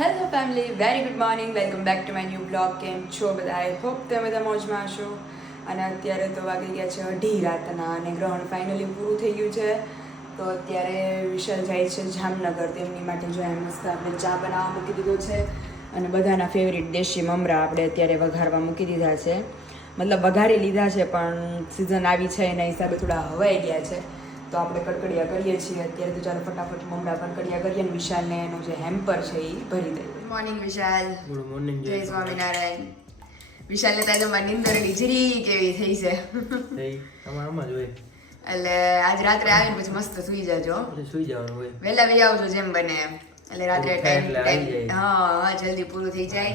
Hello family, very good morning, welcome back to my new blog. કેમ છો બધા? I hope તમે બધા મોજમાં હશો. અને અત્યારે તો વાગી ગયા છે 2:30 રાતના અને ગ્રહણ ફાઇનલી પૂરું થઈ ગયું છે. તો અત્યારે વિશાલ જાય છે જામનગર. તેમની માટે જો એમ મસ્ત આપણે ચા બનાવવા મૂકી દીધો છે અને બધાના ફેવરિટ દેશી મમરા આપણે અત્યારે વઘારવા મૂકી દીધા છે. મતલબ વઘારી લીધા છે પણ સિઝન આવી છે એના હિસાબે થોડા હવાઈ ગયા છે. તો આપણે કડકડિયા કરીએ છીએ અત્યારે. તો ચાલો ફટાફટ મમરા કડકડિયા કરીએ અને વિશાલને એનું જે હેમ્પર છે એ ભરી દઈએ. Good morning Vishal. Good morning. જય સ્વામિનારાયણ. વિશાલને તાજો મારી નીંદર નીજરી કેવી થઈ છે. અમારામાં જ હોય એટલે આજ રાત્રે આવીને પછી મસ્ત સુઈ જાજો. સુઈ જવાનું હોય. વહેલા વહી આવજો જેમ બને એમ. એટલે રાત્રે ટાઈમ હા જલ્દી પૂરું થઈ જાય.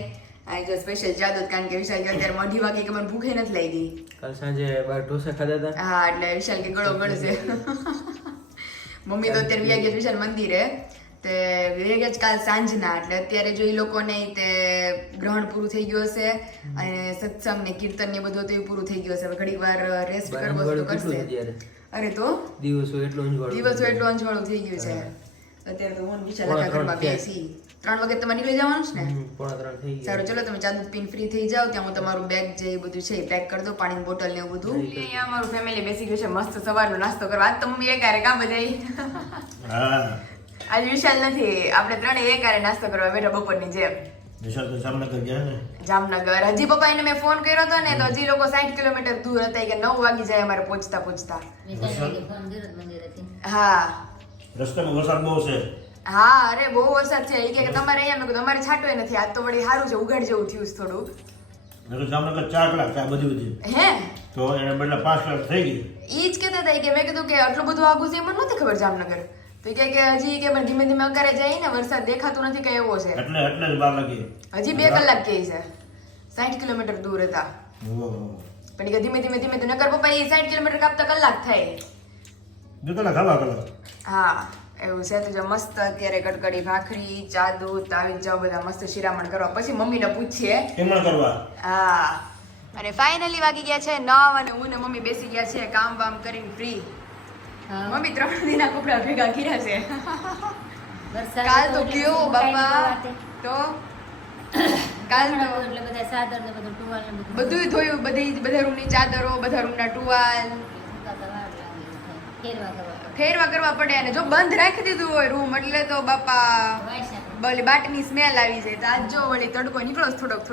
આ જો સ્પેશિયલ જાદુ કારણ કે વિશાલ કે અત્યારે મોઢી વાગી કે મને ભૂખે નથી લાગી. કાલ સાંજે બાર ઢોસા ખાધા હતા. હા એટલે વિશાલ કે ગળો ગળશે. મમ્મી તો અત્યારે વ્યા ગયા વિશાલ મંદિરે તે વ્યા ગયા કાલ સાંજના. એટલે અત્યારે જો એ લોકોને તે ગ્રહણ પૂરું થઈ ગયું હશે અને સત્સંગ ને કીર્તન ને બધું તો એ પૂરું થઈ ગયું હશે. હવે ઘડીક વાર રેસ્ટ કરવો તો કરશે. અરે તો દિવસો એટલું અંજવાળું થઈ ગયું છે. અત્યારે તો હું વિશાલ આખા ઘરમાં બેસી 3 વાગે તમારે નીકળી જવાનું છે ને? 3:30 થઈ ગયા. સારું ચલો તમે ચા દૂધ પીને ફ્રી થઈ જાઓ. ત્યાં હું તમારું બેગ જે બધું છે એ પેક કરી દો, પાણીની બોટલ ને એવું બધું. અહીંયા અમારું ફેમિલી બેસી ગયું છે મસ્ત સવારનો નાસ્તો કરવા. આજ તો મમ્મી એકારે કામ બધાય. આજે વિશાલ નથી, આપણે ત્રણેય એકારે નાસ્તો કરવા બેઠા બપોરની જેમ. વિશાલ તો જામનગર ગયા ને? જામનગર. હજી પપ્પા એને મેં ફોન કર્યો હતો ને તો હજી લોકો 60 કિલોમીટર દૂર હતા કે 9 વાગી જાય અમારે પહોંચતા. હા રસ્તામાં વરસાદ બહુ છે. હા અરે બહુ વરસાદ છે. એ કે તમારે અહીંયા મેં કીધું અમારે છાંટોય નથી. આજ તો વળી સારું છે, ઉઘાડ જેવું થયું છે થોડું. મેં તો જામનગર 4 કલાક ચા બધી હે તો એને બદલે 5 કલાક થઈ ગઈ. ઈ જ કહેતા હતા કે મેં કીધું કે આટલું બધું આગું છે મને નથી ખબર જામનગર. તો કે હજી કે પણ ધીમે ધીમે અગારે જાય ને વરસાદ દેખાતું નથી કે એવો છે. એટલે જ બાર લાગી. હજી 2 કલાક કે છે. 60 કિલોમીટર દૂર હતા પણ કે ધીમે ધીમે તો નકર પપ્પા એ 60 કિલોમીટર કાપતા કલાક થાય. 2 કલાક હવા કલાક. હા એવું છે. તો જો મસ્ત અત્યારે કડકડી ભાખરી ચા દૂધ આવી જાવ બધા મસ્ત શિરામણ કરવા. પછી મમ્મીને પૂછીએ કેમણ કરવા. હા અને ફાઇનલી વાગી ગયા છે 9 અને હું ને મમ્મી બેસી ગયા છે કામ વામ કરીને ફ્રી. મમ્મી 3 દિનના કપડા ભેગા કર્યા છે. કાલ તો કેવો બાપા તો કાલ તો એટલે બધા સાદર ને બધું ટુવાલ ને બધું ધોયું. બધા રૂમની ચાદરો, બધા રૂમના ટુવાલ ફેરવા કરવા પડે. અને જો બંધ રાખી દીધું હોય રૂમ એટલે તો બાપા બોલી બાટની સ્મેલ આવી જાય. તો આજ જો વળી તડકો નીકળો થોડોક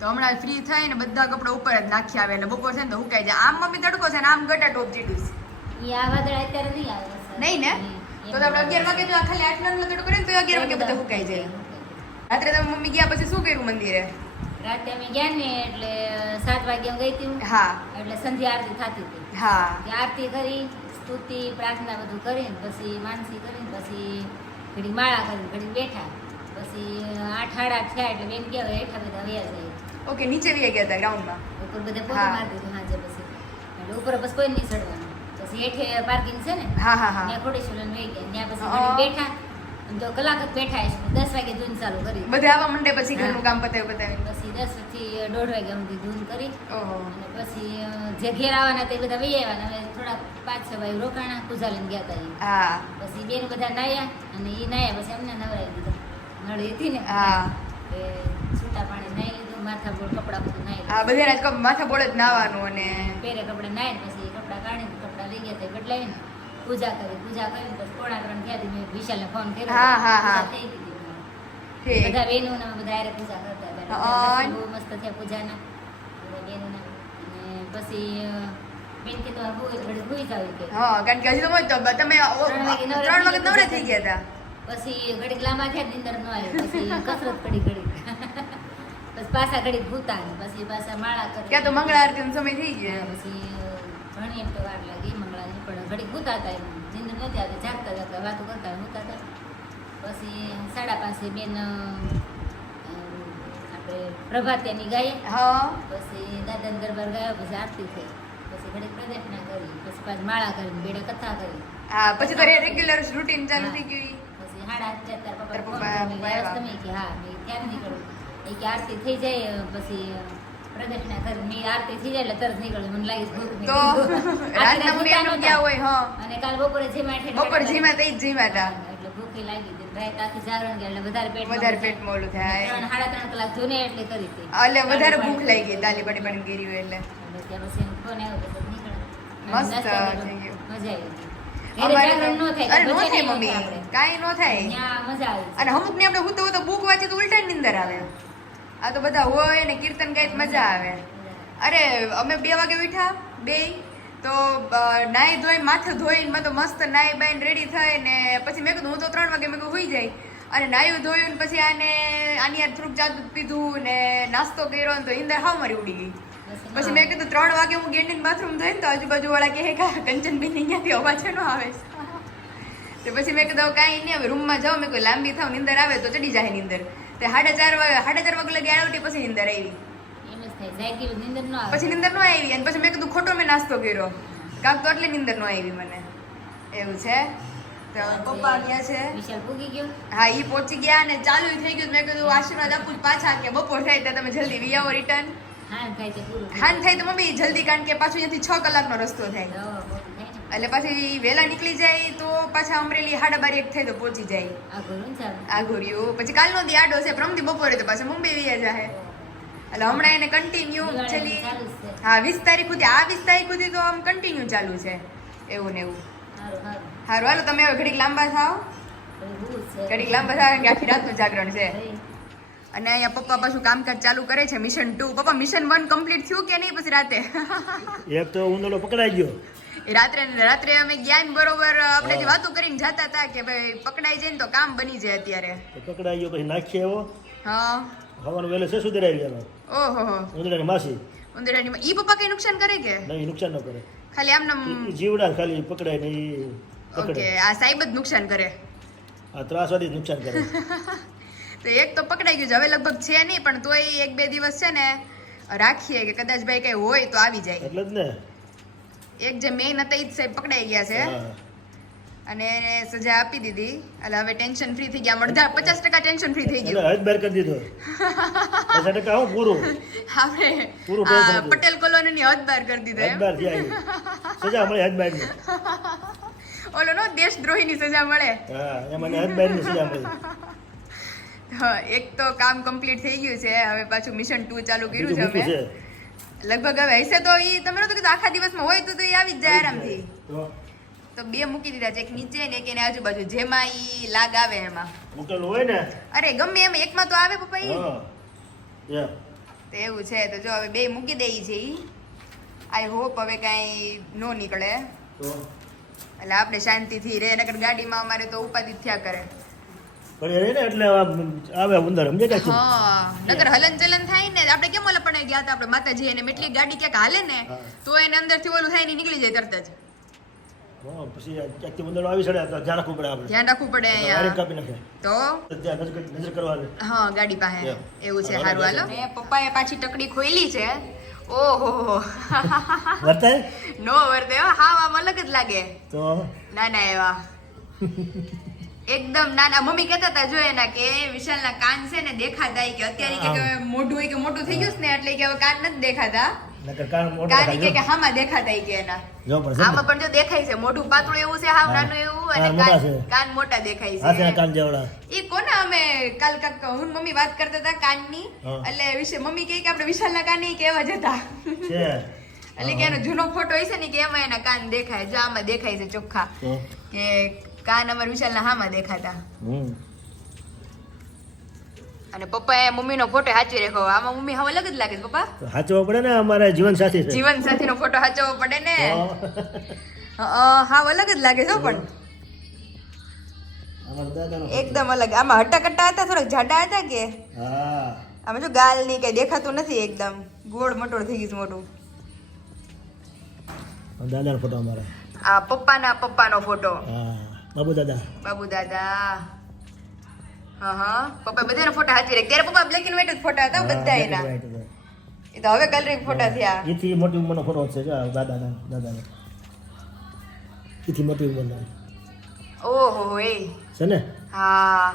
તો હમણાં ફ્રી થાય ને બધા કપડા ઉપર જ નાખી આવે એટલે બપોર છે ને તો હુકાઈ જાય. આમ મમ્મી તડકો છે ને આમ ગટા ટોપ જીડું છે. ઈ આ વાદળ અત્યારે નહીં આવે. નહીં ને તો આપણે 11 વાગે જો આ ખાલી 8-9 નો તડકો રહે ને તો 11 વાગે બધા હુકાઈ જાય. રાત્રે તમે મમ્મી ગયા પછી શું કર્યું મંદિરે? રાતે અમે ગયા ને એટલે 7 વાગે ગઈ હતી. હા એટલે સંધ્યા આરતી થતી હતી. હા આરતી કરી, સ્તુતિ પ્રાર્થના બધું કરીને પછી માનસી કરીને પછી ઘડી માળા કરીને ઘડી બેઠા. પછી 8-8:30 થયા એટલે બેન ગયા હેઠા બધા વયા જાય. ઓકે નીચે વી ગયા હતા ગ્રાઉન્ડમાં ઉપર બધા પોતે મારી દીધું સાંજે. પછી એટલે ઉપર પછી કોઈ નહીં ચડવાનું. પછી હેઠે પાર્કિંગ છે ને હા ત્યાં ખોડેશ્વર વહી ગયા. ત્યાં પછી બેઠા તો કલાક જ બેઠા હશે. 10 વાગે ધૂન ચાલુ કરી. બધા આવવા મંડે પછી ઘરનું કામ પતાવી. પછી 10 થી 1:30 વાગે અમથી ધૂન કરી. ઓહો. અને પછી જે ઘેર આવવાના તે બધા વહી આવ્યા. હવે થોડા 5-6 ભાઈ રોકાણા પૂજા લઈને ગયા હતા. હા પછી બેન બધા નાયા અને એ નાયા પછી અમને નવરાવી દીધા. નળી હતી ને હા એ છૂટા પાણી નાઈ લીધું. માથા બોળ કપડા બધું નાઈ હા બધાના માથા બોળે જ નાવાનું અને પહેરે કપડા નાય પછી કપડા કાઢીને કપડા લઈ ગયા હતા બદલાવીને પૂજા કરીને પછી 2:45 થયા હતી. મેં વિશાલને ફોન કર્યો. હા, હા, હા. પૂજા થઈ ગઈ હતી. ઠીક. બધા બહેનોને અમે બધા હારે પૂજા કરતા હતા. હા. બહુ મસ્ત થયા પૂજાના બધા બહેનોના. અને પછી બેન કે તો આ બહુ ઘડી ભૂઈ જાવ કે હા કારણ કે હજી તો મોજ તો તમે 3 વાગે નવરા થઈ ગયા હતા. પછી ઘડીક લાંબા થયા નીંદર ન આવી. પછી કસરત કરી ઘડી પછી પાછા ઘડીક ભૂતા પછી પાછા માળા કરી ક્યાં તો મંગળા આરતીનો સમય થઈ ગયો. પછી ઘણી એમ તો વાર લાગી મંગળાની પણ ઘડીક ભૂતા હતા. એમ નીંદર નથી આવતી. જાગતા વાતો કરતા ભૂતા હતા. પછી 5:30 બેન આપણે પ્રભાત્યાની ગાય. હા પછી દાદાના દરબાર ગાયો. પછી આરતી થઈ. પછી ઘડીક પ્રદક્ષિણા કરી. પછી પાછી માળા કરીને બેડા કથા કરી. હા પછી તો રેગ્યુલર રૂટીન ચાલુ થઈ ગયું. પછી 8:30 તાર તાર પપ્પા પપ્પા આવ્યા. તમે કે હા મેં ક્યારે નીકળું એ કે આરતી થઈ જાય પછી પ્રદક્ષિણા કરી મેં આરતી થઈ જાય એટલે તરત નીકળું. મને લાગી તો રાતના મમ્મી એમનું ગયા હોય. હા અને કાલ બપોરે જીમા બપોર જીમાં તો જ જીમાં હતા. એટલે ભૂખે લાગી હતી રાત આખી જાગરણ ગયા એટલે વધારે વધારે પેટમાં ઓલું થાય 3-3.5 કલાક જોને એટલે કરી હતી એટલે વધારે ભૂખ લાગી ગઈ દાલી બાટી પાણી ગીરી હોય એટલે અને ત્યાં પછી એનો ફોન આવ્યો તો નીકળ્યા મસ્ત નાસ્તો થઈ ગયું. મજા આવી હતી અમારે જાગરણ તો- ન થાય અરે નો તો થાય બચે મમ્મી નહીં આપણે. કાંઈ નો થાય ત્યાં મજા આવી અને અમુક ને આપણે હું તો બુક વાંચી તો ઉલટા નીંદર આવે આ તો બધા હોય ને કીર્તન ગાય તો મજા આવે અરે અમે 2 વાગે ઉઠ્યા બે તો નાઈ ધોઈને માથું ધોઈને મેં તો મસ્ત નાઈ બાઈને રેડી થઈ ને પછી મેં કીધું હું તો 3 વાગે મેં કીધું સુઈ જાય અને નાયું ધોયું ને પછી આની યાર થોડુંક ચા દૂધ પીધું ને નાસ્તો કર્યો ને તો ઈંદર હાવ મારી ઉડી ગઈ પછી મેં કીધું 3 વાગે હું ગેંડીને બાથરૂમ ધોઈને તો આજુબાજુ વાળા કહે કે કંચનબેન અહીંયાથી અવાજ છે નો આવે તો પછી મેં કીધું કાંઈ નહીં હવે રૂમમાં જાઉં મેં કોઈ લાંબી થાવ નીંદર આવે તો ચડી જાય નીંદર તે 4:30 વાગે લગી આવતી પછી નીંદર આવી એમ જ થાય જાગી નીંદર ન આવે પછી નીંદર નો આવી અને પછી મેં કીધું ખોટો મેં નાસ્તો કર્યો કાક તો એટલે નીંદર નો આવી મને એવું છે તો પપ્પા ગયા છે વિશાલ પૂગી ગયો હા ઈ પહોંચી ગયા અને ચાલુ થઈ ગયું મેં કીધું આશીર્વાદ આપું જ પાછા કે બપોર થાય તો તમે જલ્દી વી આવો રિટર્ન હા થાય છે પૂરું હાન થાય તો મમ્મી જલ્દી કારણ કે પાછું અહીંયાથી 6 કલાકનો રસ્તો થાય તો પૂરું થાય ને. એટલે પછી વહેલા નીકળી જાય તો પાછા અમરેલી 12:30 થાય તો પહોંચી જાય આ ઘરું ને ચાલે આ ઘોર્યું પછી કાલનો દી આડો છે પ્રમદી બપોરે તો પાછા મુંબઈ વયા જાય એટલે હમણાં એને કન્ટિન્યુ દિવાળી છેલ્લી ચાલુ જ છે હા 20 તારીખ સુધી આ 20 તારીખ સુધી તો આમ કન્ટિન્યુ ચાલુ છે એવું ને એવું સારું સારું હારું હાલો તમે હવે ઘડીક લાંબા થાવ પછી ભૂલ છે ઘડીક લાંબા થાવ કે આખી રાતનું જાગરણ છે ભાઈ, અને અહીંયા પપ્પા પાછું કામકાજ ચાલુ કરે છે મિશન 2 પપ્પા મિશન 1 કમ્પ્લીટ થયું કે નહીં પછી રાતે એક તો ઉંદરડો પકડાઈ ગયો એ રાત્રે અમે ગયા ને બરોબર આપણે જે વાતો કરીને જતા હતા કે ભાઈ પકડાઈ જાય ને તો કામ બની જાય અત્યારે તો પકડાઈ ગયો પછી નાખીએ એવો હા હવાનું વહેલે છે સુધરાઈ ગયો ઓહો હો ઉંદરડાની માસી ઉંદરાની ઈ પપ્પા કઈ નુકસાન કરે કે નહીં નુકસાન ન કરે ખાલી આમને ઈ જીવડા ખાલી પકડાય ને ઈ ઓકે પકડે આ સાહેબ જ નુકસાન કરે આ ત્રાસવાદી જ નુકસાન કરે તો એક તો પકડાઈ ગયું છે હવે લગભગ છે નહીં પણ તોય 1-2 દિવસ છે ને રાખીએ કે કદાચ ભાઈ કઈ હોય તો આવી જાય એટલે જ ને એક જે મેઇન હતા ઈ જ સાહેબ પકડાઈ ગયા છે હા. અને એને સજા આપી દીધી એટલે હવે ટેન્શન ફ્રી થઈ ગયા અડધા 50% ટેન્શન ફ્રી થઈ એટલે ગયું હદ બાર કરી દીધો 50% હું પૂરું આપણે પૂરું આ પૈસા પટેલ કોલોની હદ બાર કરી દીધો હદ એમ બાર થયા સજા મળે હદ બારની ઓલો નો દેશદ્રોહીની સજા મળે હા એમાં હદ બારની સજા મળી હા એક તો કામ કમ્પ્લીટ થઈ ગયું છે હવે પાછું મિશન 2 ચાલુ કર્યું બીજું છે મૂકવું અમે છે લગભગ હવે હશે તો ઈ તમે નતો કીધું આખા દિવસમાં હોય તો ઈ આવી જ જાય આરામથી તો તો 2 મૂકી દીધા છે એક નીચે ને એક એની આજુબાજુ જેમાં ઈ લાગ આવે એમાં મૂકેલું હોય ને અરે ગમે એમ એકમાં તો આવે પપ્પા ઈ હા એમ તો એવું છે તો જો હવે 2 મૂકી દઈ છે ઈ આઈ હોપ હવે કાંઈ નો નીકળે તો એટલે આપણે શાંતિથી રે નકર ગાડીમાં અમારે તો ઉપાધિ થયા કરે ઘડી રહી ને એટલે આવે ઉંદર સમજે કે હા નકર હલન ચલન થાય ને આપણે કેમ ઓલા પણ ગયા હતા આપણે માતાજી એને એટલી ગાડી ક્યાંક હાલે ને હા. તો એને અંદરથી ઓલું થાય ને નીકળી જાય તરત જ હા પછી ક્યાંકથી ઉંદર આવી ચડે તો ધ્યાન રાખવું પડે આપણે ધ્યાન રાખવું પડે વાયરિંગ અહીંયા કાપી નાખે તો ત્યાં નજર કરવાની હા ગાડી પાસે એમ. એવું છે હા, સારું હાલો બરાબર. મેં પપ્પાએ પાછી ટકડી ખોઈલી છે ઓહો વર્તાય નો વર્તે હો હાવ આમ અલગ જ લાગે તો નાના એવા એકદમ નાના મમ્મી કહેતા હતા જો એના કે વિશાલના કાન છે ને દેખાતા ય કે અત્યારે કે મોઢું હોય કે મોટું થઈ ગયું છે ને એટલે કે હવે કાન નથી દેખાતા નકર કાન મોટા કાન ઈ કે હામાં દેખાતા ય કે એના જો પણ છે આમાં પણ જો દેખાય છે મોઢું પાતળું એવું છે હાવ હા. નાનું એવું કાન અને મોટા છે. કાન મોટા દેખાય હાથે છે કાન જેવડા ઈ કોના અમે કાલ કાક હું ને મમ્મી વાત કરતા હતા કાનની હા. એટલે વિશે મમ્મી કહે કે આપણે વિશાલના કાન ઈ કેવા જ હતા છે એટલે કે એનો જૂનો ફોટો હોય છે ને કે એમાં એના કાન દેખાય જો આમાં દેખાય છે ચોખ્ખા તો કે કાન અમાર વિશાલના હામાં દેખાતા હમ અને પપ્પાએ મમ્મીનો ફોટો સાચવી રાખ્યો આમાં મમ્મી હવે અલગ જ લાગે છે પપ્પા તો સાચવો પડે ને અમારા જીવન સાથી છે જીવન સાથીનો ફોટો સાચવવો પડે ને તો હાવ અલગ જ લાગે છે હો પણ અમારા દાદાનો એકદમ અલગ આમાં હટ્ટા કટ્ટા હતા થોડાક જાડા હતા કે હા આમાં જો ગાલ ની કઈ દેખાતું નથી એકદમ ગોળ મટોળ થઈ ગયું છે મોટું દાદાનો ફોટો અમારા આ પપ્પાનો ફોટો હા બાબુ દાદા બાબુ દાદા હા પપ્પા બધાનો ફોટો સાચવી રાખ ત્યારે પપ્પા બ્લેક એન્ડ વ્હાઈટ જ ફોટા હતા બધા એના એ તો હવે કલરિંગ ફોટા થયા એથી મોટી ઉંમરનો ફોટો છે જો દાદાનો એથી મોટી ઉંમરનો ઓહો એ છે ને હા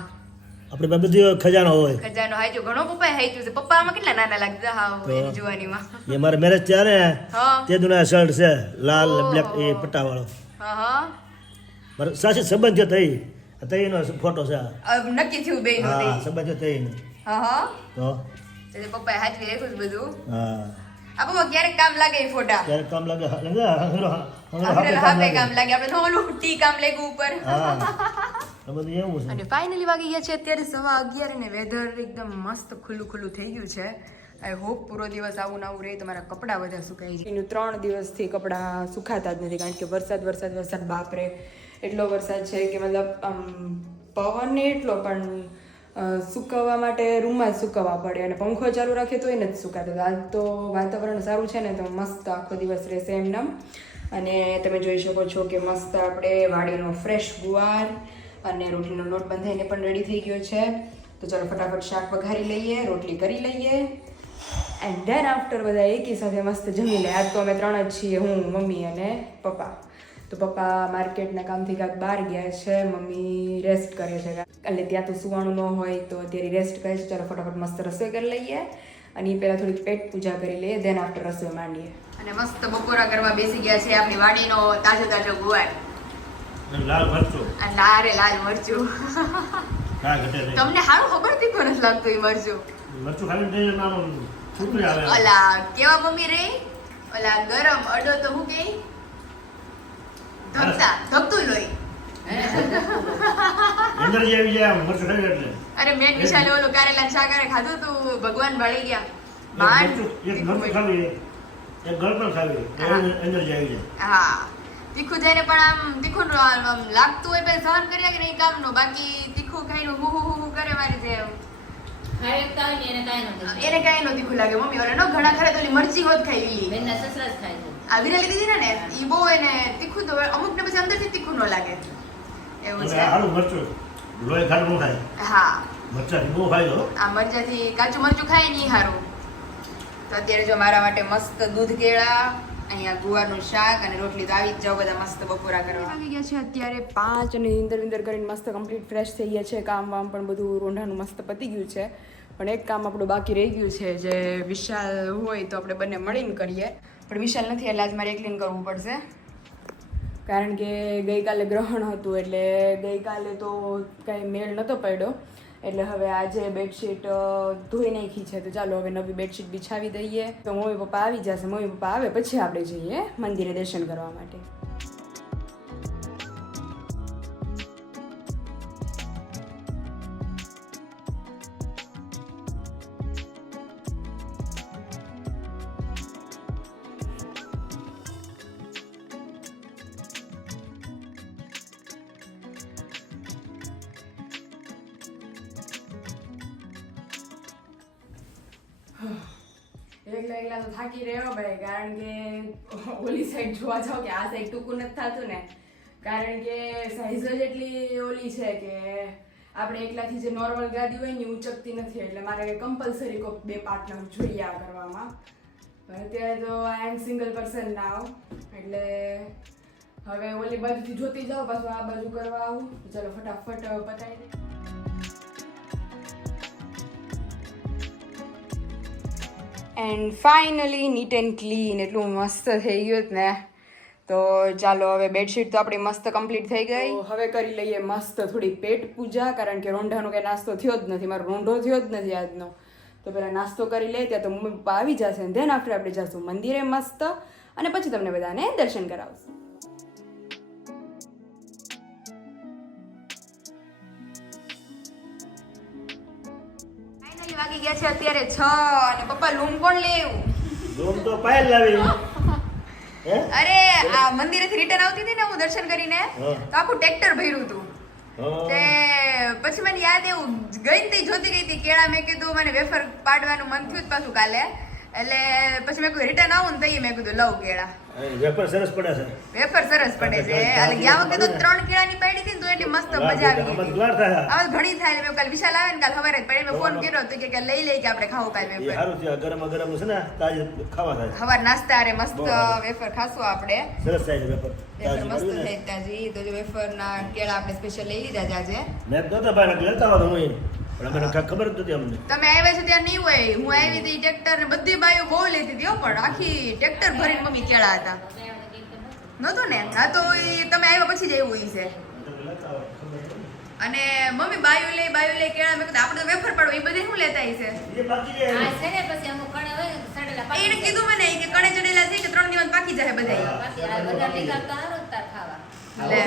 આપણે બધી ખજાનો હોય ખજાનો હાચું ઘણો પપ્પાએ હાચ્યું છે પપ્પા આમાં કેટલા નાના લાગતા હા એની જુવાનીમાં એ મારા મેરેજ ત્યારે હા તે દુના શર્ટ છે લાલ બ્લેક એ પટ્ટા વાળો હા મારો સાચી સંબંધ થયો થઈ તઈનો ફોટો છે આ. નક્કી થયું બે નો હા સંબંધ તઈનો હા તો એટલે પપ્પાએ હાચવી રાખ્યું છે બધું હા આ પપ્પા ક્યારેક કામ લાગે એ ફોટા ત્યારે કામ લાગે આપણે હાથે કામ લાગે આપણે ઓલું ટી કામ લાગ્યું ઉપર હા આ બધું એવું છે અને ફાઇનલી વાગી ગયા છે અત્યારે 11:15 અને વેધર એકદમ મસ્ત ખુલ્લું ખુલ્લું થઈ ગયું છે આઈ હોપ પૂરો દિવસ આવું ના આવું રહે તમારા કપડાં બધા સુકાઈ જાય એનું 3 દિવસથી કપડાં સુકાતા જ નથી કારણ કે વરસાદ બાપરે એટલો વરસાદ છે કે મતલબ પવન ને એટલો પણ સુકવવા માટે રૂમમાં જ સુકવવા પડે અને પંખો ચાલુ રાખે તો એ નથી સુકાતો આજ તો વાતાવરણ સારું છે ને તો મસ્ત આખો દિવસ રહેશે એમનેમ અને તમે જોઈ શકો છો કે મસ્ત આપણે વાડીનો ફ્રેશ ગુવાર અને રોટલીનો લોટ બંધાઈને પણ રેડી થઈ ગયો છે તો ચાલો ફટાફટ શાક વઘારી લઈએ રોટલી કરી લઈએ એન્ડ ધેન આફ્ટર બધા એકી સાથે મસ્ત જમી લે આજ તો અમે 3 જ છીએ હું મમ્મી અને પપ્પા તો પપ્પા માર્કેટના કામથી કાંઈક બહાર ગયા છે મમ્મી રેસ્ટ કરે છે એટલે ત્યાં તો સુવાનું ન હોય તો અત્યારે રેસ્ટ કરે છે ચાલો ફટાફટ મસ્ત રસોઈ કરી લઈએ અને એ પહેલાં થોડીક પેટ પૂજા કરી લઈએ ધેન આફ્ટર રસોઈ માંડીએ અને મસ્ત બપોરા કરવા બેસી ગયા છે આપણી વાડીનો તાજો ગુવાર લાલ મરચું અને લાલ મરચું હા ઘટે તમને સારું ખબર તીખું નથી લાગતું એ મરચું મરચું ખાલી થઈ નાનો છૂટું આવે ઓલા કેવા મમ્મી રે ઓલા ગરમ અડો તો હું કે ધબતું લોહી અંદર જે આવી જાય મરચું ખાઈ એટલે અરે મેં વિશાલે ઓલું કારેલા શાક ખાધું તું ભગવાન ભાળી ગયા એક મરચું ખાવી એક ગળ પણ ખાવી અંદર જે આવી જાય હા તીખું જઈને પણ આમ તીખું આમ લાગતું હોય પછી સહન કર્યા કે નહીં કામનું બાકી તીખું ખાઈને હું કરે મારી જે ખાય કાંઈ નહીં, એને કાંઈ ન થાય. એને કાંઈ નો તીખું લાગે મમ્મી ઓલે નો ઘણા ખરે તો ઓલી મરચી હોત ખાઈ લીલી બેનના સસરા જ ખાય છે. આ વિરાલી દીધી ને ઈ બહુ એને તીખું તો અમુક ને પછી અંદરથી તીખું ન લાગે એવું અને છે આનું મરચું લોહી ખાટું ન થાય હા મરચાથી બહુ ખાઈ લો આ મરચાથી કાચું મરચું ખાય નહીં સારું તો અત્યારે જો મારા માટે મસ્ત દૂધ કેળા અહીંયા ગુવારનું શાક અને રોટલી તો આવી જ જાવ બધા મસ્ત બપોરા કરવા આવી ગયા છે અત્યારે 5 અને વિંદર કરીને મસ્ત કમ્પ્લીટ ફ્રેશ થઈ ગયા છે કામ વામ પણ બધું રોંઢાનું મસ્ત પતી ગયું છે પણ એક કામ આપણું બાકી રહી ગયું છે જે વિશાલ હોય તો આપણે બંને મળીને કરીએ પણ વિશાલ નથી એટલે આજ મારે એકલીને કરવું પડશે કારણ કે ગઈકાલે ગ્રહણ હતું એટલે ગઈકાલે તો કાંઈ મેળ નહોતો પડ્યો એટલે હવે આજે બેડશીટ ધોઈ નાખી છે તો ચાલો હવે નવી બેડશીટ બિછાવી દઈએ તો મમ્મી પપ્પા આવી જશે મમ્મી પપ્પા આવે પછી આપણે જઈએ મંદિરે દર્શન કરવા માટે એકલા તો થાકી રહ્યો ભાઈ કારણ કે ઓલી સાઈડ જોવા જાવ કે આ સાઈડ ટૂંકું નથી થતું ને કારણ કે સાઈઝ જ એટલી ઓલી છે કે આપણે એકલાથી જે નોર્મલ ગાદી હોય ને ઉચકતી નથી એટલે મારે કમ્પલસરી કોઈક 2 પાર્ટનર જોઈએ આ કરવામાં અત્યારે તો આઈ એમ સિંગલ પર્સન નાવ એટલે હવે ઓલી બાજુથી જોતી જાઉં પાછું આ બાજુ કરવા આવું ચાલો ફટાફટ પતાવી દે and finally neat and clean એટલું મસ્ત થઈ ગયું ને તો ચાલો હવે બેડશીટ તો આપણી મસ્ત કમ્પ્લીટ થઈ ગઈ હવે કરી લઈએ મસ્ત થોડી પેટ પૂજા કારણ કે રોંઢાનો કંઈ નાસ્તો થયો જ નથી મારો રોંઢો થયો જ નથી આજનો તો પહેલાં નાસ્તો કરી લઈએ ત્યાં તો મમ્મી પપ્પા આવી જશે ને ધેન આફ્ટર આપણે જઈશું મંદિરે મસ્ત અને પછી તમને બધાને દર્શન કરાવશું વાગી ગયા છે અત્યારે 6 અને પપ્પા લૂમ કોણ લેવું લૂમ તો પાયલ લાવી અરે આ મંદિરેથી રિટર્ન આવતી હતી ને હું દર્શન કરીને તો આખું ટ્રેક્ટર ભર્યું હતું તે પછી મને યાદ એવું ગઈ ને જોતી ગઈ હતી કેળા મેં કીધું મને વેફર પાડવાનું મન થયું જ પાછું કાલે એટલે પછી મેં કીધું રિટર્ન આવું ને તઈ મેં કીધું લઉં કેળા વેફર સરસ પડે છે વેફર સરસ પડે છે એટલે ગયા વખતે તો 3 કેળાની પાડી હતી ને તો એટલી મસ્ત મજા આવી આમાં હતી ગ્લાર થાય હવે ઘણી થાય મેં કાલ વિશાલ આવે ને કાલ સવારે જ પડી મેં ફોન કર્યો તો કે લઈ લઈ કે આપણે ખાવું કાલ એ વેફર સારું છે ગરમ ગરમ છે ને તાજી ખાવા થાય સવાર નાસ્તા અરે મસ્ત વેફર ખાશું આપણે સરસ થાય છે વેફર વેફર તાજી મસ્ત મળ્યું ને થઈ તાજી તો જો વેફરના કેળા આપણે સ્પેશિયલ લઈ લીધા છે આજે મેં તો તો ભાઈ લેતા આવો હું પણ અમને ખબર જ નથી અમને તમે આવ્યા છો ત્યાં નહીં હોય હું આવી હતી ટ્રેક્ટર ને બધી બાઈઓ બહુ લેતી હતી પણ આખી ટ્રેક્ટર ભરીને મમ્મી કેળા હતા નહોતું ને હા તો એ તમે આવ્યા પછી જ એવું છે અને મમ્મી બાયું લે કેળા મેં કીધું આપણે તો વેફર પાડો એ બધે શું લેતા હશે એ બાકી જાય આ છે ને પછી અમુક કણે હોય ને સડેલા એને કીધું મને કે કણે ચડેલા છે કે 3 દિવસ પાકી જાય બધા પાછી આ બધા ભેગા તો હારું જ તાર ખાવા લે.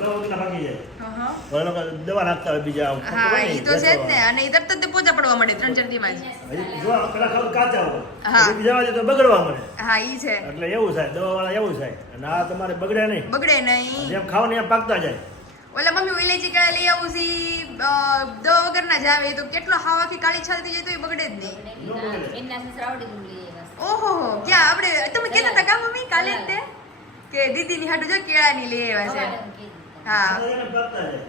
દવા બાકી જાય હા હવે લોકો દવા નાખતા હોય બીજા હા ઈ તો છે જ ને અને ઈ તરત જ પોચા પડવા મળે 3-4 દીમાં જ હજી જો પેલા ખાવ કાચા હોય હા. પછી બીજા વાજે તો બગડવા મળે હા ઈ છે એટલે એવું થાય દવા વાળા એવું થાય અને આ તમારે બગડે નહીં બગડે નહીં જેમ ખાવ ને એમ પાકતા જાય ઓલા મમ્મી ઇલાયચી કેળા લઈ આવું છી દવા વગરના જ આવે તો કેટલો હાવ આખી કાળી છાલ થઈ જાય તો એ બગડે જ નહીં એના સસરાવડી ડુંગળી એવા ઓહો ક્યાં આપણે તમે કહેતા હતા કા મમ્મી કાલે જ તે કે દીદીની હાટુ જો કેળાની લઈ આવ્યા છે હા એને પાકતા જાય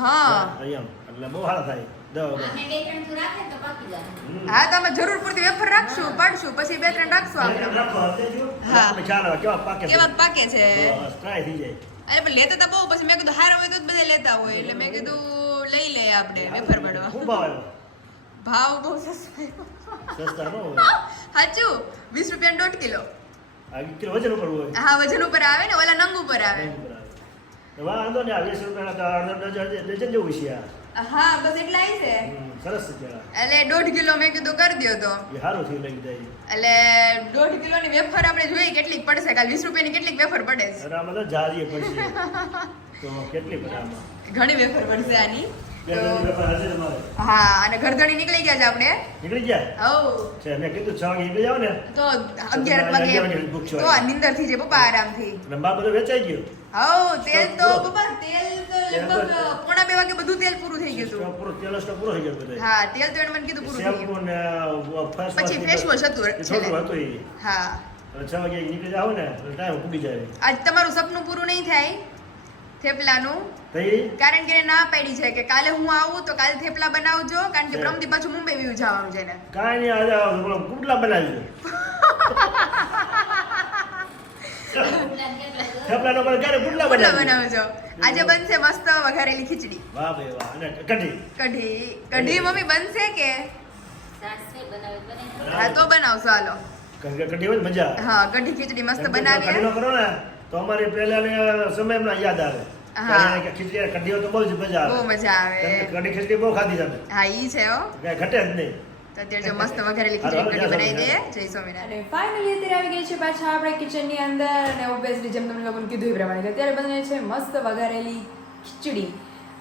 હા એમ એટલે બહુ સારા થાય દવા વગર. અને બે ત્રણ તું રાખે ને તો પાકી જાય હા તો અમે જરૂર પૂરતી વેફર રાખશું પાડશું પછી 2-3 રાખશું આપણે રાખો, આપી દેજો. હા. આપણે ખ્યાલ આવે કેવા પાકે છે. કેવા પાકે છે બસ, try થઈ જાય અરે પણ લેતા તો બહુ પછી મેં કીધું હારા હોય તો જ બધા લેતા હોય એટલે મેં કીધું લઈ લે આપણે વેફર પાડવા શું ભાવ આવ્યો? ભાવ બહુ સસ્તો સસ્તા ન હોય સાચું 20 રૂપિયા 1.5 કિલો આ કિલો વજન ઉપર હોય હા વજન ઉપર આવે ને ઓલા નંગ ઉપર આવે વાંધો ને 20 રૂપિયાના તો અડધો ડઝન જેવું છે આ. હા બસ એટલા આવી છે સરસ છે આ. એટલે 1.5 કિલો મેં કીધું કરી દ્યો તો એ સારું થયું લઈ જાય એટલે 1.5 કિલોની વેફર આપણે જોઈએ કેટલીક પડશે કાલ 20 રૂપિયાની કેટલીક વેફર પડે છે અને આમાં તો જારીએ પડશે તો કેટલી પડે આમાં ઘણી વેફર પડશે આની બે ત્રણ વેપાર હશે તમારે હા અને ઘરધણી નીકળી ગયા છે આપણે નીકળી ગયા હવ છે મેં કીધું 6 વાગે નીકળી જાવ ને તો 11 વાગે તો આ નીંદર થઈ જાય પપ્પા આરામથી અને બા બધું વેચાઈ ગયું હવ તેલ તો પપ્પા તેલ તો લગભગ 1:30 વાગે બધું તેલ પૂરું થઈ ગયું હતું સ્ટોક પૂરો તેલ સ્ટોક પૂરો થઈ ગયો બધો હા તેલ તો એને મને કીધું પૂરું થઈ શેમ્પૂ ગયું ને ફેસ પછી face wash હતું છેલ્લે. થોડું હતું એ હા અને 6 વાગે નીકળી જાવ ને તો ટાઈમ પૂરી જાય આજ તમારું સપનું પૂરું નહીં થાય થેપલાનું થઈ કારણ કે એને ના પાડી છે કે કાલે હું આવું તો કાલે થેપલા બનાવજો કારણ કે પ્રમદી પાછું મુંબઈ વ્યુ જવાનું છે ને કાંઈ નહીં આજે બોલો પુડલા બનાવજો થેપલાનો પણ ક્યારે પુડલા પુડલા બનાવજો બનાવજો આજે બનશે મસ્ત વઘારેલી ખીચડી વાહ ભાઈ વાહ અને કઢી કઢી મમ્મી બનશે કે સાસ છે બનાવે બને હા તો બનાવશો હાલો કારણ કે કઢી હોય ને મજા આવે. હા કઢી ખીચડી મસ્ત કેમ કે બનાવીએ કઢીનો કરો ને તો અમારી પહેલાના સમયમાં યાદ આવે હા. ત્યારે કે ખીચડી કઢી હોય તો બહુ જ મજા આવે બહુ મજા કેમ કે આવે કઢી ખીચડી બહુ ખાધી તમે હા ઈ છે હો કાંઈ ઘટે જ નહીં તો અત્યારે જો મસ્ત વઘારેલી ખીચડી કઢી બનાવી દઈએ જય સ્વામિનારાયણ અને ફાઇનલી અત્યારે આવી ગઈ છે પાછા આપણે કિચનની અંદર અને ઓબ્વિયસલી જેમ તમને લોકોને કીધું એ પ્રમાણે કે અત્યારે બને છે મસ્ત વઘારેલી ખીચડી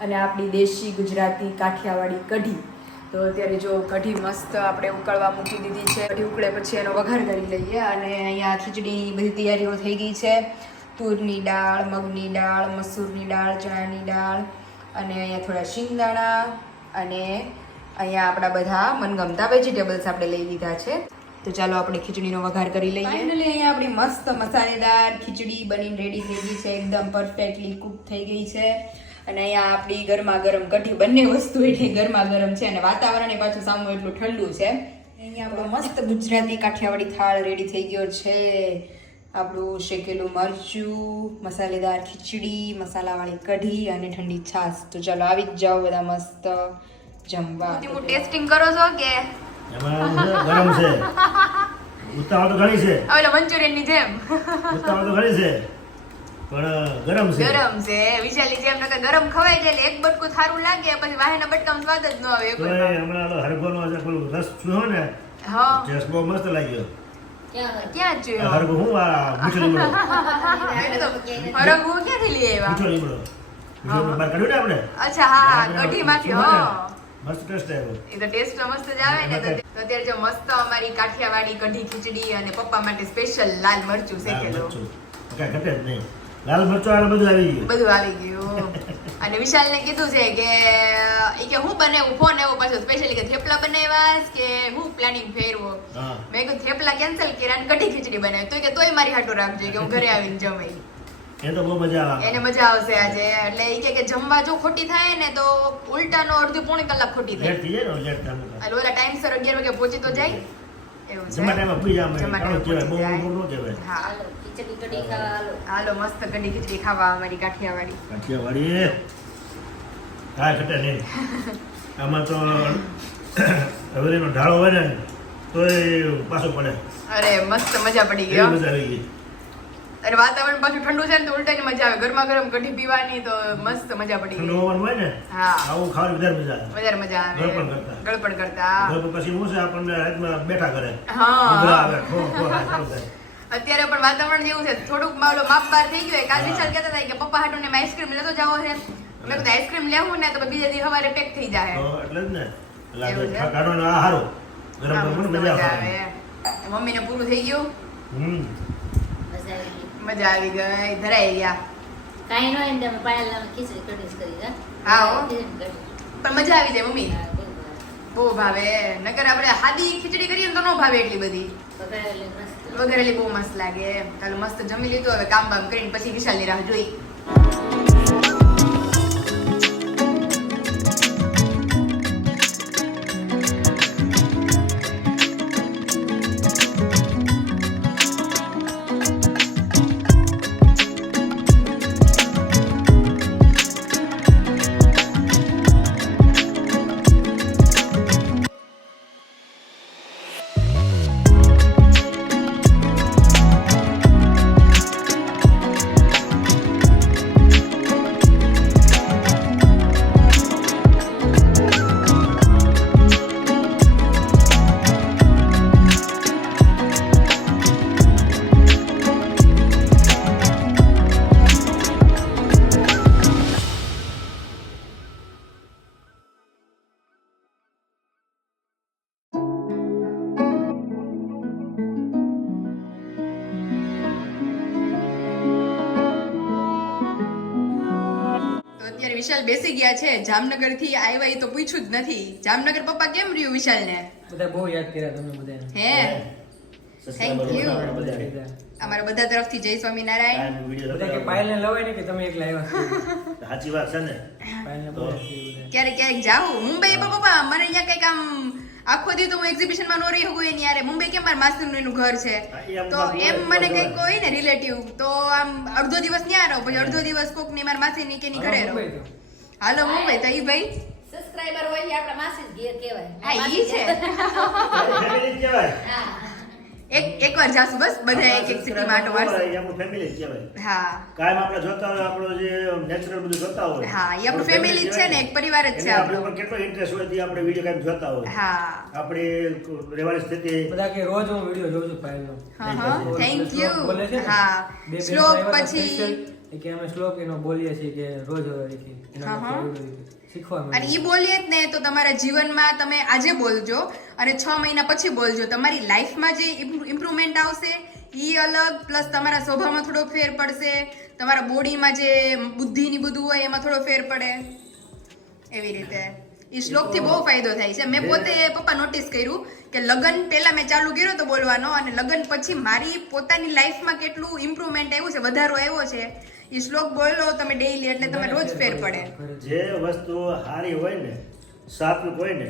અને આપણી દેશી ગુજરાતી કાઠિયાવાડી કઢી તો અત્યારે જો કઢી મસ્ત આપણે ઉકળવા મૂકી દીધી છે કઢી ઉકળે પછી એનો વઘાર કરી લઈએ અને અહીંયા ખીચડી બધી તૈયારીઓ થઈ ગઈ છે તુરની દાળ મગની દાળ મસૂરની દાળ ચણાની દાળ અને અહીંયા થોડા શિંગદાણા અને અહીંયા આપણા બધા મનગમતા વેજીટેબલ્સ આપણે લઈ લીધા છે તો ચાલો આપણે ખીચડીનો વઘાર કરી લઈએ ફાઇનલી અહીંયા આપણી મસ્ત મસાલેદાર ખીચડી બનીને રેડી થઈ ગઈ છે એકદમ પરફેક્ટલી કુક થઈ ગઈ છે અને અહીંયા આપણી ગરમા ગરમ કઢી બંને વસ્તુ એટલી ગરમા ગરમ છે અને વાતાવરણ પાછું સામું એટલું ઠંડુ છે અહીંયા આપણો મસ્ત ગુજરાતી કાઠિયાવાડી થાળ રેડી થઈ ગયો છે આપણું શેકેલું મરચું મસાલેદાર ખીચડી મસાલાવાળી કઢી અને ઠંડી છાશ તો ચાલો આવી જ જાઓ બધા મસ્ત જમવા હું ટેસ્ટિંગ કરો છો કે એમાં ગરમ છે ઉતાવળ તો ઘણી છે ઓલો મંચુરિયન ની જેમ ઉતાવળ તો ઘણી છે પણ ગરમ છે ગરમ છે વિશાલી જેમ નકર ગરમ ખવાય છે એટલે એક બટકું સારું લાગે પછી વાહેના બટકામાં સ્વાદ જ ન આવે તો એ હમણાં ઓલો હરગોનો જે પેલું રસ થયો ને હા ટેસ્ટ બહુ મસ્ત લાગ્યો ક્યાં હોય? ક્યાં આ જોયો હરગો હું આ મીઠો લીમડો હરંગું ક્યાંથી લઈ આવ્યા મીઠો લીમડો મીઠો લીમડો બહાર કાઢ્યું ને આપણે અચ્છા હા કઢીમાંથી હા મસ્ત ટેસ્ટ આવ્યો એ તો ટેસ્ટ મસ્ત જ આવે ને તો અત્યારે જો મસ્ત અમારી કાઠિયાવાડી કઢી ખીચડી અને પપ્પા માટે સ્પેશિયલ લાલ મરચું લાલ શેકેલું મરચું કાંઈ ઘટે જ નહીં લાલ મરચું આ બધું આવી ગયું બધું આવી ગયું અને વિશાલને કીધું છે કે ઈ કે હું બનાવું ફોન આવ્યો પાછો સ્પેશિયલી કે થેપલા બનાવ્યા કે હું પ્લાનિંગ ફેરવો હા મેં કીધું થેપલા કેન્સલ કર્યા અને કઢી ખીચડી બનાવી તો કે તોય મારી હાટો રાખજો કે હું ઘરે આવીને જમાઈ એ તો બહુ મજા આવે એને મજા આવશે આજે એટલે ઈ કે જમવા જો ખોટી થાય ને તો ઉલટાનો અડધી પોણી કલાક ખોટી થાય લેટ થઈ જાય ને લેટ થાય એટલે ઓલા ટાઈમસર 11 વાગે પહોંચી તો જાય એવું છે જમા ટાઈમે પૂરી જામ જમવા કાળો ટાઈમે કહેવાય બહુ પહોંચી મોટું ન કહેવાય હા હાલો ખીચડી કઢી ખાવા હાલો હાલો મસ્ત કઢી ખીચડી ખાવા અમારી કાઠિયાવાડી કાઠિયાવાડી કાંઈ ઘટે નહીં આમાં તો હવેલીનો ઢાળો હોય ને તો એ પાછો પડે અરે મસ્ત મજા પડી એવી ગયો મજા આવી ગઈ અને વાતાવરણ પાછું ઠંડુ છે ને તો ઉલટાની મજા આવે. ગરમા ગરમ કઢી પીવાની તો મસ્ત મજા પડી ઠંડુ ગઈ. હવાનું હોય ને હા. આવું ખાવાની વધારે મજા આવે. વધારે મજા આવે. ગળપણ ગળપણ કરતા. કરતા. ગળપણ પછી હું છે આપણને રાતમાં બેઠા કરે. હા. ઊંઘરા આવે. સારું થાય. અત્યારે પણ વાતાવરણ જેવું છે. થોડુંક માલો માપ બાર થઈ ગયો. કાલ વિશાલ કહેતા હતા કે પપ્પા હાટુ ને આઈસ્ક્રીમ લેતો જાવો છે. મેં કીધું આઈસ્ક્રીમ લેવું ને તો બીજા દી સવારે પેક થઈ જાય. તો એટલે જ ને. એવું છે. કાઢવાનો આ હારો. ગરમ ગરમ મજા આવે. મમ્મીને પૂરું થઈ ગયું. મજા મજા આવી ગઈ. આવી ગઈ. ધરાઈ ગયા. કાંઈ ન હોય ને તમે પાયલ ખીચડી કઢી કરી હા હો. ખીચડી કઢી. પણ મજા આવી જાય મમ્મી. હા, બહુ ભાવે. બહુ ભાવે. નકર આપણે સાદી ખીચડી કરીએ ને તો ન ભાવે એટલી બધી. વઘારેલી મસ્ત. વઘારેલી બહુ મસ્ત લાગે. કાલે મસ્ત જમી લીધું. હવે કામ બામ કરીને પછી વિશાલની રાહ જોઈ. અત્યારે વિશાલ બેસી ગયા છે. જામનગર થી આવ્યા ઈ તો પૂછ્યું જ નથી. જામનગર પપ્પા કેમ રહ્યું વિશાલ ને? બધા બહુ યાદ કર્યા તમે બધાને. હે Thank you. બધા અમારા બધા તરફથી જય સ્વામિનારાયણ. બધા કે પાયલને લવાય ને કે તમે એકલા આવ્યા છો. સાચી વાત છે ને. પાયલને બોલાવી બધા. ક્યારેક ક્યારેક જાઉં મુંબઈ. પપ્પા મને અહીંયા કઈક આમ આખો દી તો હું એક્ઝિબિશન માં નો રહી શકું એની યારે. મુંબઈ કેમ મારા માસીનું એનું ઘર છે તો એમ મને કઈક હોય ને રિલેટિવ તો આમ અડધો દિવસ ત્યાં રહું પછી અડધો દિવસ કોક ની મારા માસી ની કે ની ઘરે રહું. હાલો મુંબઈ તો ઈ ભાઈ સબસ્ક્રાઇબર હોય એ આપણા માસી જ ઘેર કહેવાય. હા ઈ છે. ફેમિલી જ કહેવાય. હા. એકવાર જાસુ બસ બધા એક એક સિટી માં આટો મારશું. એ આપણું ફેમિલી જ કહેવાય. હા કાયમ આપણે જોતા હોય આપણો જે નેચરલ બધું જોતા હોય. હા ઈ આપણું ફેમિલી જ છે ને એક પરિવાર જ છે એટલે આપણે આપણો. પર કેટલો ઇન્ટરેસ્ટ હોય તે આપણે વિડીયો કાયમ જોતા હોય. હા આપણે રહેવાની સ્થિતિ બધા કે રોજ હું વિડિયો જોઉં છું પાયલનો. હા હા થેન્ક યુ. બોલે છે ને? હા બે બેન શ્લોક આવ્યા હતા પછી special, એ કે અમે શ્લોક એનો બોલીએ છીએ કે રોજ હોય એથી. એના હા, હા. માટે શીખવા અને મળે. ઈ બોલીએ જ ને તો તમારા જીવનમાં તમે આજે બોલજો અને 6 મહિના પછી બોલજો. તમારી લાઈફમાં જે ઇમ્પ્રુવમેન્ટ આવશે ઈ અલગ પ્લસ તમારા સ્વભાવમાં થોડો ફેર પડશે. તમારા બોડીમાં જે બુદ્ધિની બધું હોય એમાં થોડો ફેર પડે. એવી રીતે ઈ શ્લોકથી બહુ ફાયદો થાય છે. મેં પોતે પપ્પા નોટિસ કર્યું કે લગ્ન પહેલા મેં ચાલુ કર્યો તો બોલવાનો અને લગ્ન પછી મારી પોતાની લાઈફમાં કેટલું ઇમ્પ્રુવમેન્ટ આવ્યું છે, વધારો આવ્યો છે. ઈ શ્લોક બોલો તમે ડેઈલી એટલે તમે રોજ ફેર પડે. જે વસ્તુ સારી હોય ને સાત્વિક હોય ને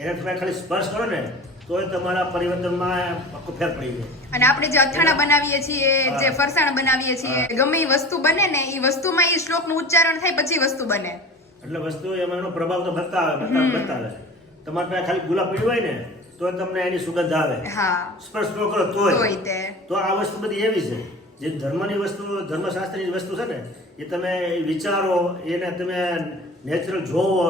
એને તમે ખાલી સ્પર્શ કરો ને તોય તમારા પરિવર્તનમાં આખો ફેર પડી જાય. અને આપણે જે અથાણા બનાવીએ છીએ, જે ફરસાણ બનાવીએ છીએ, ગમે એ વસ્તુ બને ને એ વસ્તુમાં એ શ્લોકનું ઉચ્ચારણ થાય પછી વસ્તુ બને. એટલે વસ્તુ એમાં એનો પ્રભાવ તો બતાવે. તમારે પાસે ખાલી ગુલાબ પડ્યું હોય ને તો તમને એની સુગંધ આવે. હા સ્પર્શ ન કરો તોય તોય તે તો આ વસ્તુ બધી એવી છે જે ધર્મની વસ્તુ ધર્મશાસ્ત્રની વસ્તુ છે ને એ તમે વિચારો એને તમે નેચરલ જોવો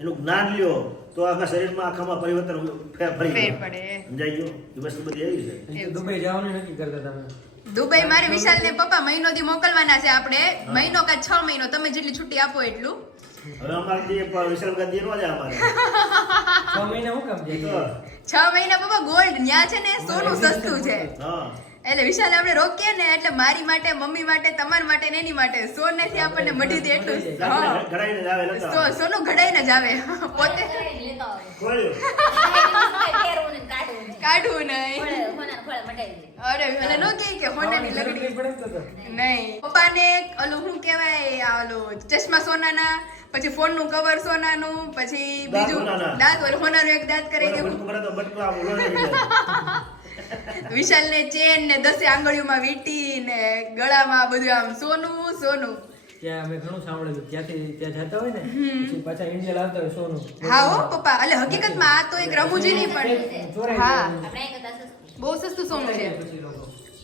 એનું જ્ઞાન લ્યો તો આખા શરીરમાં આખામાં પરિવર્તન ફેર ફેર જાય. પડે. સમજાઈ ગયું? એ વસ્તુ બધી એવી છે. એ તો દુબઈ જવાનું નક્કી કરતા તમે. દુબઈ મારે વિશાલ ને પપ્પા મહિનો દી મોકલવાના છે. આપણે મહિનો કા 6 મહિનો તમે જેટલી છુટ્ટી આપો એટલું. હવે અમારે જે વિશાલ ગાંધી નો જાય અમારે 6 મહિના હું કામ જાય? 6 મહિના પપ્પા ગોલ્ડ ન્યા છે ને સોનું સસ્તું છે. હા એટલે વિશાલ આપણે રોકીએ ને એટલે મારી માટે, મમ્મી માટે, તમારા માટે ને એની માટે સોનેથી આપણને મળી દે એટલું. હા ઘડાઈને જ આવે લેતા સોનું ઘડાઈને જ આવે પોતે કરાઈને લેતા આવે. ખોલ્યું. ફેરવું ને કાઢવું ને. કાઢવું નહીં. ખોળે, હોનાને ખોળે મટાઈ દે. અરે મને નો કે હોનાની જરૂર લગડી નહીં પડે ને તો. નહીં. પપ્પાને ઓલું શું કહેવાય આ ઓલું ચશ્મા સોનાના, પછી ફોન નું કવર સોનાનું, પછી બીજું સોનાના. દાંત ઓલું હોનાનું એક દાંત કરી દેવું. બટકું કરે તો બટકું આમ ઉલળે જાય. વિશાલ ને ચેન ને 10 આંગળીઓમાં વીંટી ને ગળામાં બધું આમ સોનું સોનું. ત્યાં અમે ઘણું સાંભળેલું ત્યાંથી ત્યાં જતા હોય ને પછી પાછા ઇન્ડિયા લાવતા હોય સોનું. હા હો પપ્પા, એટલે હકીકતમાં આ તો એક રમૂજી નહીં પણ ચોરાઈ હા જાય. આપણે અહીં કરતા સસ્તું. બહુ સસ્તું સોનું છે. પછી લોકો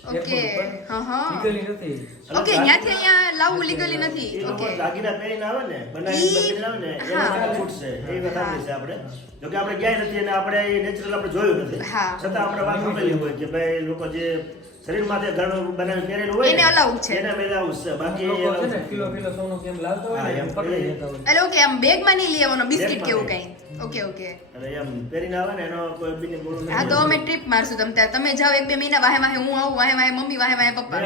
ઓકે હા હા લીગલી નથી. ઓકે ત્યાંથી અહીંયા લાવવું લીગલી નથી એ લોકો ઓકે દાગીના પહેરીને આવે ને બનાવીને આવે ને હા. એમાં છૂટ છે એ વાત સાચી છે આપણે જો કે આપણે ક્યાંય નથી અને આપણે એ નેચરલ આપણે જોયું નથી હા. છતાં આપણે વાત સાંભળેલી હોય કે ભાઈ લોકો જે શરીરમાંથી ઘણું બનાવીને પહેરેલું હોય ને, એને allowed છે. એને allowed છે બાકી લોકો છે ને કિલો સોનું કેમ લાવતા હોય ને હા, એમ એમ પકડી લેતા હોય. એટલે ઓકે આમ બેગમાં નહીં લઈ આવવાનો બિસ્કિટ બેગમાં કેવું નહીં. કઈ ઓકે ઓકે અને એમ પહેરીને આવે ને એનો કોઈ બીને બોલું હા તો અમે ટ્રીપ મારશું તમે જાઓ 1-2 મહિના વાહે વાહે હું આવું વાહે વાહે મમ્મી વાહે વાહે પપ્પા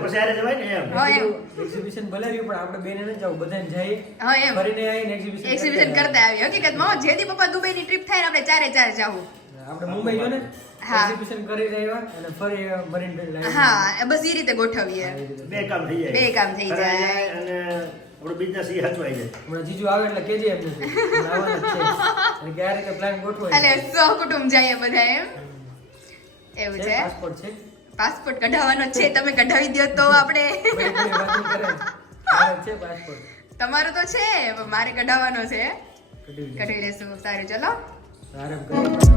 પછી હારે જવાય ને એમ હા એમ એક્ઝિબિશન ભલે રહ્યું પણ આપણે બેને ન જાવ બધાને જાય હા એમ ફરીને આવીને એક્ઝિબિશન કરતા આવી હકીકતમાં જેથી પપ્પા દુબઈની ટ્રીપ થાય ને આપણે ચારે જાવું આપણે મુંબઈ જો ને હા. એક્ઝિબિશન કરી રહ્યા અને ફરી મરીન ડ્રાઈવ લાવી હા બસ એ રીતે ગોઠવીએ બે કામ થઈ જાય બે કામ થઈ જાય. અને આપણો બિઝનેસ એ હચવાઈ જાય હમણાં જીજુ આવે એટલે કેજે એમને આવવાના જ છે અને કે આ રીતે પ્લાન ગોઠવાય એટલે સહકુટુંબ જઈએ બધા એમ એવું છે પાસપોર્ટ છે પાસપોર્ટ કઢાવવાનો છે તમે કઢાવી દો તો આપણે બધી બધી વાત નહીં કરે મારે છે પાસપોર્ટ તમારો તો છે પણ મારે કઢાવવાનો છે કઢાવી કઢાવી લેશું સારું ચલો આરામ કરી